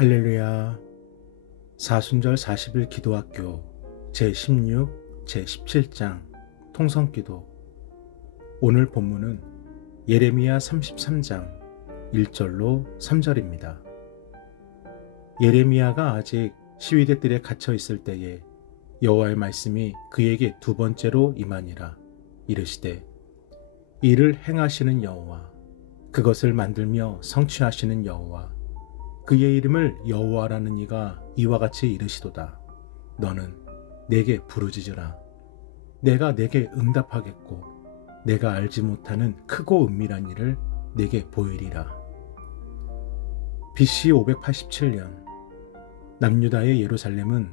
할렐루야. 사순절 40일 기도학교 제16, 제17장 통성기도. 오늘 본문은 예레미야 33장 1절로 3절입니다. 예레미야가 아직 시위대 뜰에 갇혀 있을 때에 여호와의 말씀이 그에게 두 번째로 임하니라. 이르시되 이를 행하시는 여호와, 그것을 만들며 성취하시는 여호와, 그의 이름을 여호와라는 이가 이와 같이 이르시도다. 너는 내게 부르짖으라. 내가 내게 응답하겠고 내가 알지 못하는 크고 은밀한 일을 내게 보이리라. BC 587년 남유다의 예루살렘은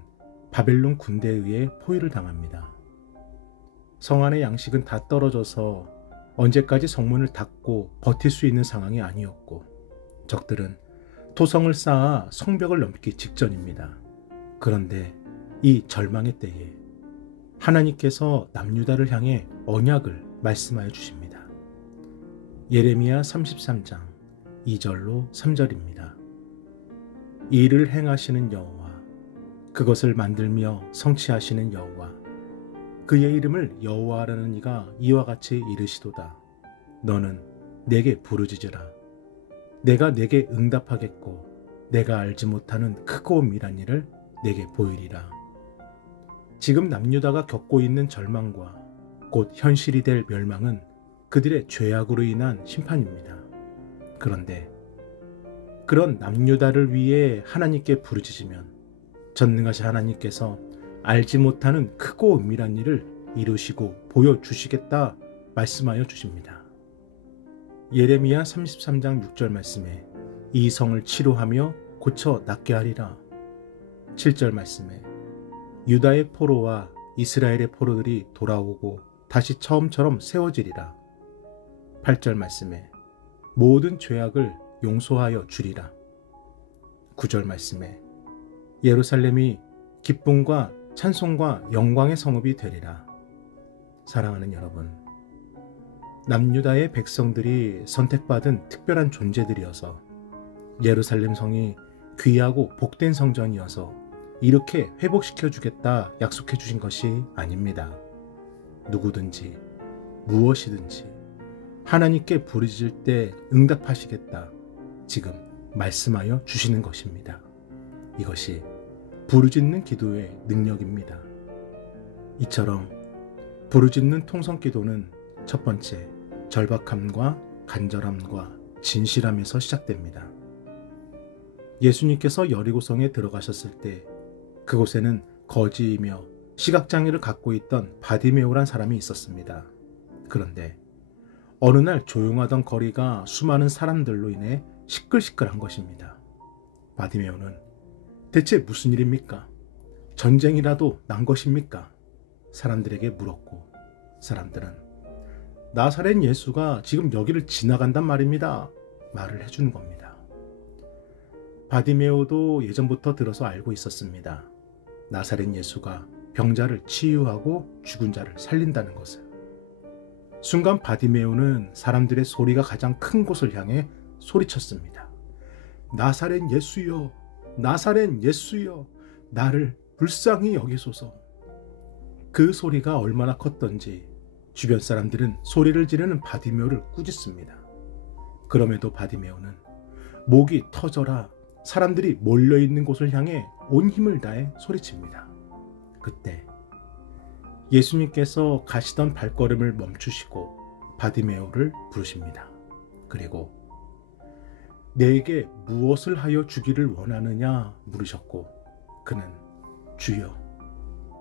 바벨론 군대에 의해 포위를 당합니다. 성 안의 양식은 다 떨어져서 언제까지 성문을 닫고 버틸 수 있는 상황이 아니었고, 적들은 토성을 쌓아 성벽을 넘기 직전입니다. 그런데 이 절망의 때에 하나님께서 남유다를 향해 언약을 말씀하여 주십니다. 예레미야 33장 2절로 3절입니다. 이를 행하시는 여호와, 그것을 만들며 성취하시는 여호와, 그의 이름을 여호와라는 이가 이와 같이 이르시도다. 너는 내게 부르짖으라. 내가 내게 응답하겠고 내가 알지 못하는 크고 은밀한 일을 내게 보이리라. 지금 남유다가 겪고 있는 절망과 곧 현실이 될 멸망은 그들의 죄악으로 인한 심판입니다. 그런데 그런 남유다를 위해 하나님께 부르짖으면 전능하신 하나님께서 알지 못하는 크고 은밀한 일을 이루시고 보여주시겠다 말씀하여 주십니다. 예레미야 33장 6절 말씀에 이 성을 치료하며 고쳐 낫게 하리라. 7절 말씀에 유다의 포로와 이스라엘의 포로들이 돌아오고 다시 처음처럼 세워지리라. 8절 말씀에 모든 죄악을 용서하여 주리라. 9절 말씀에 예루살렘이 기쁨과 찬송과 영광의 성읍이 되리라. 사랑하는 여러분, 남유다의 백성들이 선택받은 특별한 존재들이어서 예루살렘 성이 귀하고 복된 성전이어서 이렇게 회복시켜 주겠다 약속해 주신 것이 아닙니다. 누구든지 무엇이든지 하나님께 부르짖을 때 응답하시겠다 지금 말씀하여 주시는 것입니다. 이것이 부르짖는 기도의 능력입니다. 이처럼 부르짖는 통성기도는 첫 번째, 절박함과 간절함과 진실함에서 시작됩니다. 예수님께서 여리고성에 들어가셨을 때 그곳에는 거지이며 시각장애를 갖고 있던 바디메오란 사람이 있었습니다. 그런데 어느 날 조용하던 거리가 수많은 사람들로 인해 시끌시끌한 것입니다. 바디메오는 대체 무슨 일입니까? 전쟁이라도 난 것입니까? 사람들에게 물었고, 사람들은 나사렛 예수가 지금 여기를 지나간단 말입니다. 말을 해주는 겁니다. 바디메오도 예전부터 들어서 알고 있었습니다. 나사렛 예수가 병자를 치유하고 죽은 자를 살린다는 것을. 순간 바디메오는 사람들의 소리가 가장 큰 곳을 향해 소리쳤습니다. 나사렛 예수여, 나사렛 예수여, 나를 불쌍히 여기소서. 그 소리가 얼마나 컸던지 주변 사람들은 소리를 지르는 바디메오를 꾸짖습니다. 그럼에도 바디메오는 목이 터져라 사람들이 몰려있는 곳을 향해 온 힘을 다해 소리칩니다. 그때 예수님께서 가시던 발걸음을 멈추시고 바디메오를 부르십니다. 그리고 내게 무엇을 하여 주기를 원하느냐 물으셨고, 그는 주여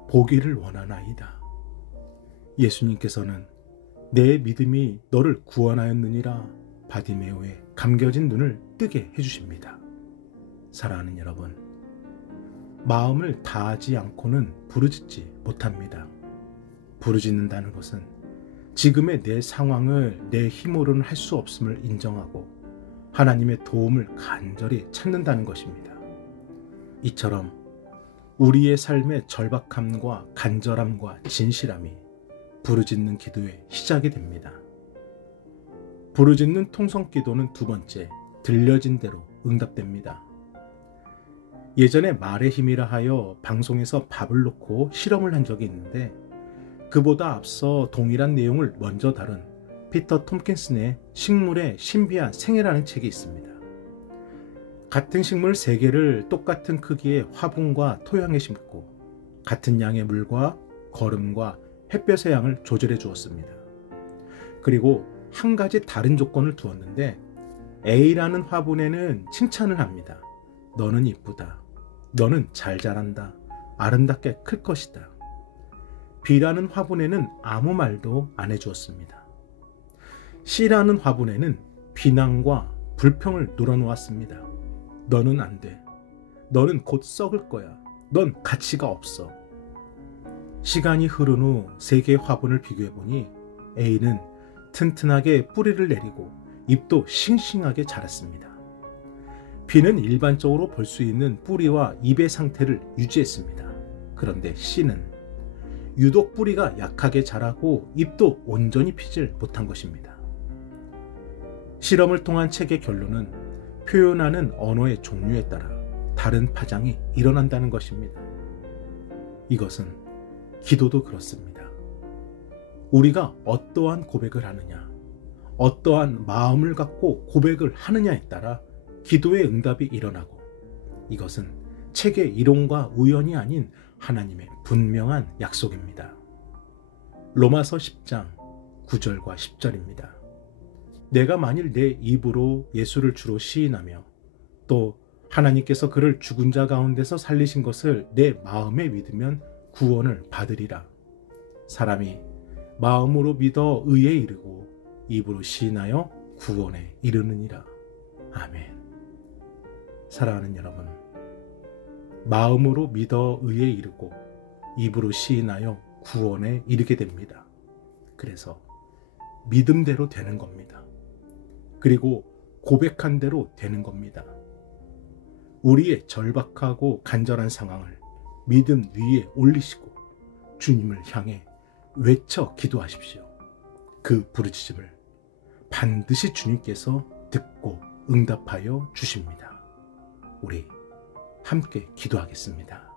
보기를 원하나이다. 예수님께서는 내 믿음이 너를 구원하였느니라 바디메오의 감겨진 눈을 뜨게 해주십니다. 사랑하는 여러분, 마음을 다하지 않고는 부르짖지 못합니다. 부르짖는다는 것은 지금의 내 상황을 내 힘으로는 할 수 없음을 인정하고 하나님의 도움을 간절히 찾는다는 것입니다. 이처럼 우리의 삶의 절박함과 간절함과 진실함이 부르짖는 기도의 시작이 됩니다. 부르짖는 통성기도는 두 번째, 들려진 대로 응답됩니다. 예전에 말의 힘이라 하여 방송에서 밥을 놓고 실험을 한 적이 있는데, 그보다 앞서 동일한 내용을 먼저 다룬 피터 톰킨슨의 식물의 신비한 생애라는 책이 있습니다. 같은 식물 3개를 똑같은 크기의 화분과 토양에 심고 같은 양의 물과 거름과 햇볕의 양을 조절해 주었습니다. 그리고 한 가지 다른 조건을 두었는데, A라는 화분에는 칭찬을 합니다. 너는 이쁘다. 너는 잘 자란다. 아름답게 클 것이다. B라는 화분에는 아무 말도 안 해주었습니다. C라는 화분에는 비난과 불평을 놀아놓았습니다. 너는 안 돼. 너는 곧 썩을 거야. 넌 가치가 없어. 시간이 흐른 후 3개의 화분을 비교해보니 A는 튼튼하게 뿌리를 내리고 잎도 싱싱하게 자랐습니다. B는 일반적으로 볼 수 있는 뿌리와 잎의 상태를 유지했습니다. 그런데 C는 유독 뿌리가 약하게 자라고 잎도 온전히 피질 못한 것입니다. 실험을 통한 책의 결론은 표현하는 언어의 종류에 따라 다른 파장이 일어난다는 것입니다. 이것은 기도도 그렇습니다. 우리가 어떠한 고백을 하느냐, 어떠한 마음을 갖고 고백을 하느냐에 따라 기도의 응답이 일어나고, 이것은 책의 이론과 우연이 아닌 하나님의 분명한 약속입니다. 로마서 10장 9절과 10절입니다. 내가 만일 내 입으로 예수를 주로 시인하며 또 하나님께서 그를 죽은 자 가운데서 살리신 것을 내 마음에 믿으면 구원을 받으리라. 사람이 마음으로 믿어 의에 이르고 입으로 시인하여 구원에 이르느니라. 아멘. 사랑하는 여러분, 마음으로 믿어 의에 이르고 입으로 시인하여 구원에 이르게 됩니다. 그래서 믿음대로 되는 겁니다. 그리고 고백한 대로 되는 겁니다. 우리의 절박하고 간절한 상황을 믿음 위에 올리시고 주님을 향해 외쳐 기도하십시오. 그 부르짖음을 반드시 주님께서 듣고 응답하여 주십니다. 우리 함께 기도하겠습니다.